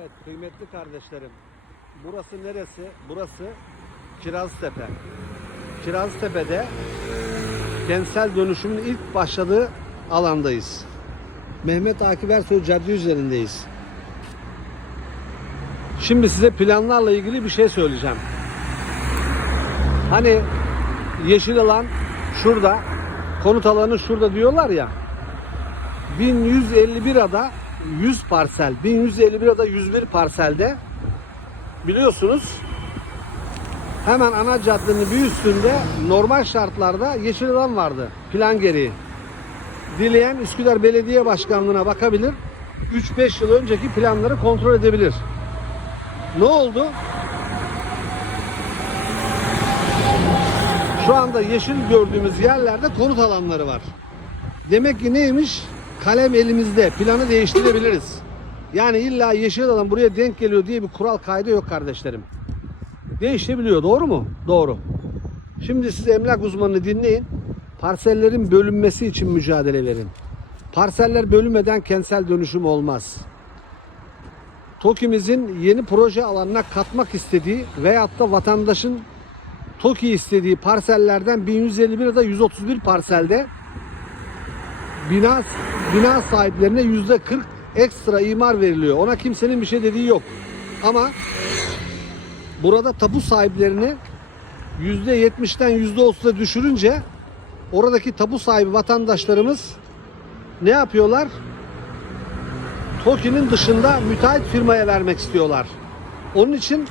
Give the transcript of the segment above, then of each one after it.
Evet kıymetli kardeşlerim. Burası neresi? Burası Kiraztepe. Kiraztepe'de kentsel dönüşümün ilk başladığı alandayız. Mehmet Akif Ersoy Cadde üzerindeyiz. Şimdi size planlarla ilgili bir şey söyleyeceğim. Hani yeşil alan şurada, konut alanı şurada diyorlar ya. 1151 ada 100 parsel, 1151 ada 101 parselde biliyorsunuz hemen ana caddenin bir üstünde normal şartlarda yeşil alan vardı plan gereği. Dileyen Üsküdar Belediye Başkanlığı'na bakabilir. 3-5 yıl önceki planları kontrol edebilir. Ne oldu? Şu anda yeşil gördüğümüz yerlerde konut alanları var. Demek ki neymiş? Kalem elimizde. Planı değiştirebiliriz. Yani illa yeşil alan buraya denk geliyor diye bir kural kaydı yok kardeşlerim. Değişebiliyor. Doğru mu? Doğru. Şimdi siz emlak uzmanını dinleyin. Parsellerin bölünmesi için mücadele verin. Parseller bölünmeden kentsel dönüşüm olmaz. TOKİ'mizin yeni proje alanına katmak istediği veyahut da vatandaşın TOKİ istediği parsellerden 1151 ya da 131 parselde bina bina sahiplerine yüzde 40 ekstra imar veriliyor. Ona kimsenin bir şey dediği yok. Ama burada tapu sahiplerini yüzde 70'ten yüzde 30'a düşürünce oradaki tapu sahibi vatandaşlarımız ne yapıyorlar? TOKİ'nin dışında müteahhit firmaya vermek istiyorlar. Onun için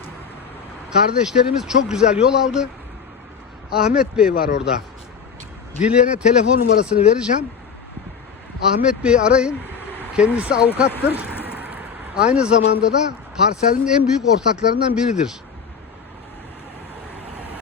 kardeşlerimiz çok güzel yol aldı. Ahmet Bey var orada. Dileyene telefon numarasını vereceğim. Ahmet Bey'i arayın. Kendisi avukattır. Aynı zamanda da parselin en büyük ortaklarından biridir.